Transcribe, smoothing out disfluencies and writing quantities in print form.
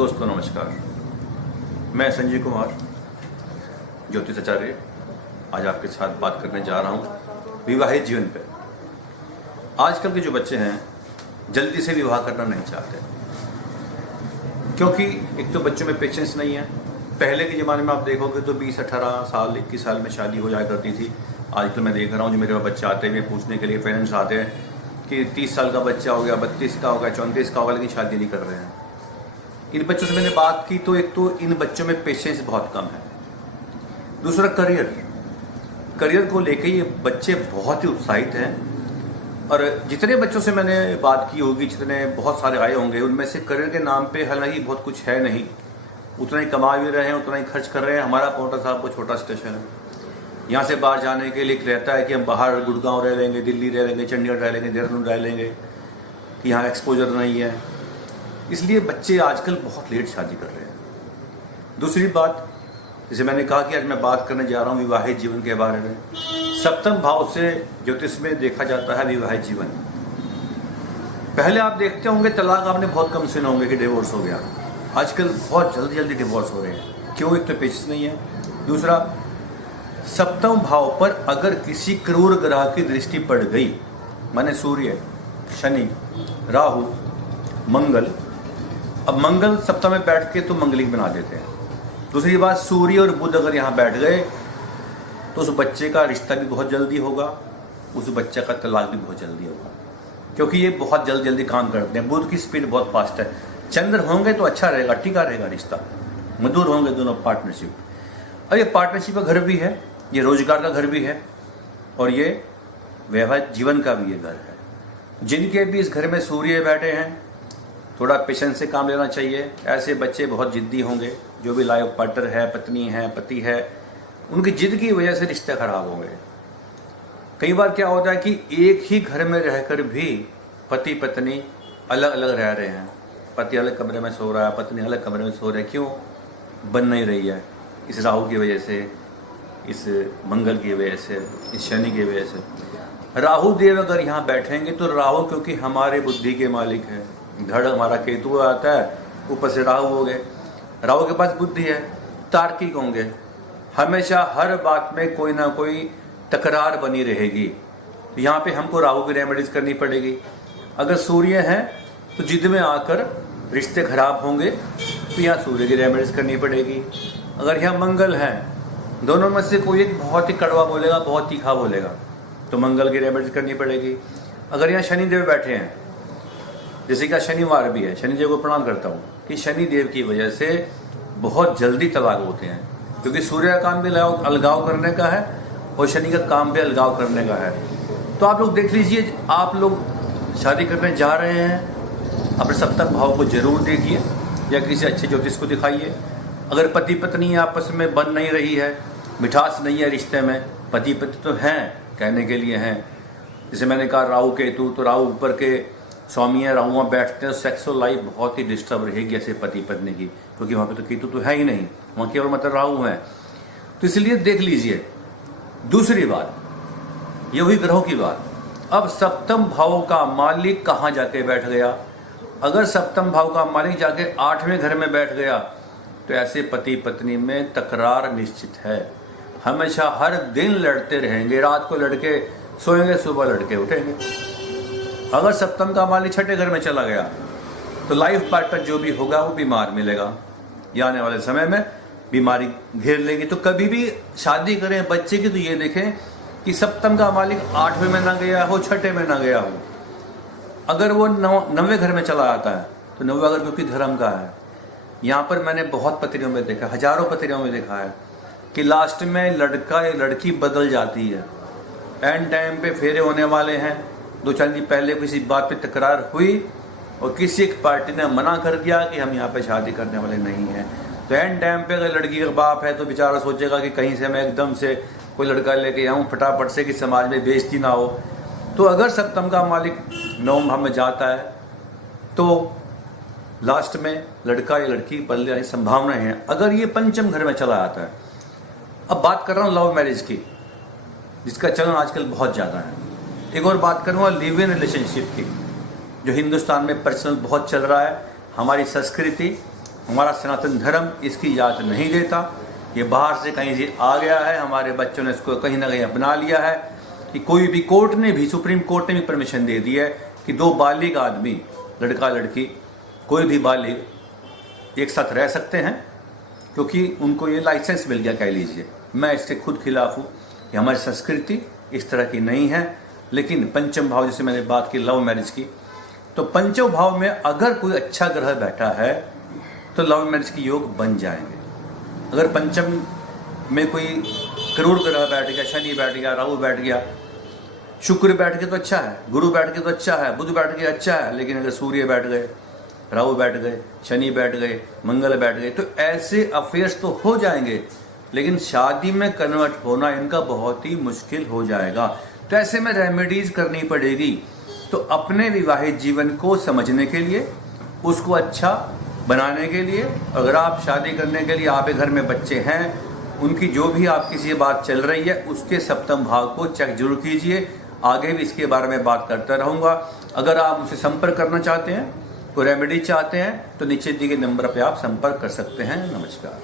दोस्तों नमस्कार, मैं संजय कुमार ज्योतिष आचार्य आज आपके साथ बात करने जा रहा हूँ विवाहित जीवन पे। आजकल के जो बच्चे हैं जल्दी से विवाह करना नहीं चाहते, क्योंकि एक तो बच्चों में पेशेंस नहीं है। पहले के ज़माने में आप देखोगे तो 20-18 साल 21 साल में शादी हो जाया करती थी। आजकल मैं देख रहा हूँ जो मेरे बच्चे आते हैं पूछने के लिए, पेरेंट्स आते हैं कि 30 साल का बच्चा हो गया, 32 का हो गया, 34 का होगा, लेकिन शादी नहीं कर रहे हैं। इन बच्चों से मैंने बात की तो एक तो इन बच्चों में पेशेंस बहुत कम है। दूसरा करियर को लेके ये बच्चे बहुत ही उत्साहित हैं। और जितने बच्चों से मैंने बात की होगी, जितने बहुत सारे आए होंगे, उनमें से करियर के नाम पे हालांकि बहुत कुछ है नहीं। उतना ही कमा भी रहे हैं, उतना ही खर्च कर रहे हैं। हमारा पाउंटा साहब को छोटा स्टेशन है, यहाँ से बाहर जाने के लिए रहता है कि हम बाहर गुड़गांव रह लेंगे, दिल्ली रह लेंगे, चंडीगढ़ रह लेंगे, देहरादून रह लेंगे, कि यहाँ एक्सपोजर नहीं है। इसलिए बच्चे आजकल बहुत लेट शादी कर रहे हैं। दूसरी बात, जैसे मैंने कहा कि आज मैं बात करने जा रहा हूँ विवाहित जीवन के बारे में। सप्तम भाव से ज्योतिष में देखा जाता है विवाहित जीवन। पहले आप देखते होंगे तलाक आपने बहुत कम सुने होंगे कि डिवोर्स हो गया। आजकल बहुत जल्दी डिवोर्स हो रहे हैं। क्यों? एक तो पेशेंस नहीं है। दूसरा, सप्तम भाव पर अगर किसी क्रूर ग्रह की दृष्टि पड़ गई, माने सूर्य, शनि, राहु, मंगल। अब मंगल सप्तम में बैठ के तो मंगलिक बना देते हैं। दूसरी बात, सूर्य और बुध अगर यहाँ बैठ गए तो उस बच्चे का रिश्ता भी बहुत जल्दी होगा, उस बच्चे का तलाक भी बहुत जल्दी होगा, क्योंकि ये बहुत जल्दी काम करते हैं। बुध की स्पीड बहुत फास्ट है। चंद्र होंगे तो अच्छा रहेगा, टिका रहेगा रिश्ता, मधुर होंगे दोनों पार्टनरशिप। और ये पार्टनरशिप का घर भी है, ये रोजगार का घर भी है, और ये वैवाहिक जीवन का भी ये घर है। जिनके भी इस घर में सूर्य बैठे हैं, थोड़ा पेशेंस से काम लेना चाहिए। ऐसे बच्चे बहुत जिद्दी होंगे। जो भी लाइफ पार्टनर है, पत्नी है, पति है, उनकी जिद की वजह से रिश्ते खराब होंगे। कई बार क्या होता है कि एक ही घर में रहकर भी पति पत्नी अलग अलग रह रहे हैं। पति अलग कमरे में सो रहा है, पत्नी अलग कमरे में सो रही है। क्यों? बन नहीं रही है। इस राहु की वजह से, इस मंगल की वजह से, इस शनि की वजह से। राहु देव अगर यहाँ बैठेंगे तो राहु क्योंकि हमारे बुद्धि के मालिक है, धड़ हमारा केतु आता है, ऊपर से राहु हो गए। राहु के पास बुद्धि है, तार्किक होंगे। हमेशा हर बात में कोई ना कोई तकरार बनी रहेगी। तो यहाँ पे हमको राहु की रेमेडीज करनी पड़ेगी। अगर सूर्य है तो जिद में आकर रिश्ते खराब होंगे, तो यहाँ सूर्य की रेमेडीज करनी पड़ेगी। अगर यहाँ मंगल है, दोनों में से कोई एक बहुत ही कड़वा बोलेगा, बहुत तीखा बोलेगा, तो मंगल की रेमेडीज करनी पड़ेगी। अगर यहाँ शनिदेव बैठे हैं, जैसे कि शनिवार भी है, शनिदेव को प्रणाम करता हूँ कि शनिदेव की वजह से बहुत जल्दी तलाक होते हैं, क्योंकि सूर्य का काम भी अलगाव करने का है और शनि का काम भी अलगाव करने का है। तो आप लोग देख लीजिए, आप लोग शादी करने जा रहे हैं, अपने सप्तम भाव को जरूर देखिए या किसी अच्छे ज्योतिष को दिखाइए। अगर पति पत्नी आपस में बन नहीं रही है, मिठास नहीं है रिश्ते में, पति पत्नी तो हैं, कहने के लिए हैं। जैसे मैंने कहा राहु केतु, तो राहु ऊपर के स्वामी है, राहु वहाँ बैठते हैं, सेक्सुअल लाइफ बहुत ही डिस्टर्ब रहेगी ऐसे पति पत्नी की, क्योंकि वहाँ पे तो केतु तो है ही नहीं, वहाँ केवल मतलब राहु है। तो इसलिए देख लीजिए। दूसरी बात, ये हुई ग्रहों की बात। अब सप्तम भाव का मालिक कहाँ जाके बैठ गया? अगर सप्तम भाव का मालिक जाके 8वें घर में बैठ गया तो ऐसे पति पत्नी में तकरार निश्चित है। हमेशा हर दिन लड़ते रहेंगे, रात को लड़के सोएंगे, सुबह लड़के उठेंगे। अगर सप्तम का मालिक 6ठे घर में चला गया तो लाइफ पार्टनर जो भी होगा वो बीमार मिलेगा, या आने वाले समय में बीमारी घेर लेगी। तो कभी भी शादी करें बच्चे की तो ये देखें कि सप्तम का मालिक 8वें में ना गया हो, 6ठे में ना गया हो। अगर वो 9वें घर में चला आता है तो 9वां घर क्योंकि धर्म का है। यहाँ पर मैंने बहुत पत्रियों में देखा, हजारों पत्रियों में देखा है कि लास्ट में लड़का या लड़की बदल जाती है। एंड टाइम पे फेरे होने वाले हैं, 2-4 दिन पहले किसी बात पे तकरार हुई और किसी एक पार्टी ने मना कर दिया कि हम यहाँ पे शादी करने वाले नहीं हैं। तो एंड टाइम पे अगर लड़की का बाप है तो बेचारा सोचेगा कि कहीं से मैं एकदम से कोई लड़का लेके आऊँ फटाफट से कि समाज में बेइज्जती ना हो। तो अगर सप्तम का मालिक 9वें भाव में जाता है तो लास्ट में लड़का या लड़की बदल जाने की संभावनाएं हैं। अगर ये पंचम घर में चला आता है, अब बात कर रहा हूँ लव मैरिज की, जिसका चलन आजकल बहुत ज़्यादा है। एक और बात करूँगा लिव इन रिलेशनशिप की, जो हिंदुस्तान में पर्सनल बहुत चल रहा है। हमारी संस्कृति हमारा सनातन धर्म इसकी इजाज़त नहीं देता। ये बाहर से कहीं से आ गया है, हमारे बच्चों ने इसको कहीं ना कहीं अपना लिया है कि कोई भी कोर्ट ने भी, सुप्रीम कोर्ट ने भी परमिशन दे दी है कि 2 बालिग आदमी, लड़का लड़की, कोई भी बालिग एक साथ रह सकते हैं, क्योंकि उनको ये लाइसेंस मिल गया कह लीजिए। मैं इसके खुद खिलाफ हूँ कि हमारी संस्कृति इस तरह की नहीं है। लेकिन पंचम भाव, जैसे मैंने बात की लव मैरिज की, तो पंचम भाव में अगर कोई अच्छा ग्रह बैठा है तो लव मैरिज की योग बन जाएंगे। अगर पंचम में कोई करोड़ ग्रह बैठ गया, शनि बैठ गया, राहु बैठ गया, शुक्र बैठ गया तो अच्छा है, गुरु बैठ गया तो अच्छा है, बुध बैठ गया अच्छा है, लेकिन अगर सूर्य बैठ गए, राहु बैठ गए, शनि बैठ गए, मंगल बैठ गए, तो ऐसे अफेयर्स तो हो जाएंगे, लेकिन शादी में कन्वर्ट होना इनका बहुत ही मुश्किल हो जाएगा। तो ऐसे में रेमेडीज करनी पड़ेगी। तो अपने विवाहित जीवन को समझने के लिए, उसको अच्छा बनाने के लिए, अगर आप शादी करने के लिए आपके घर में बच्चे हैं, उनकी जो भी आपकी से बात चल रही है उसके सप्तम भाव को चेक जरूर कीजिए। आगे भी इसके बारे में बात करता रहूँगा। अगर आप मुझसे संपर्क करना चाहते हैं, कोई रेमेडी चाहते हैं, तो नीचे दिए गए नंबर पर आप संपर्क कर सकते हैं। नमस्कार।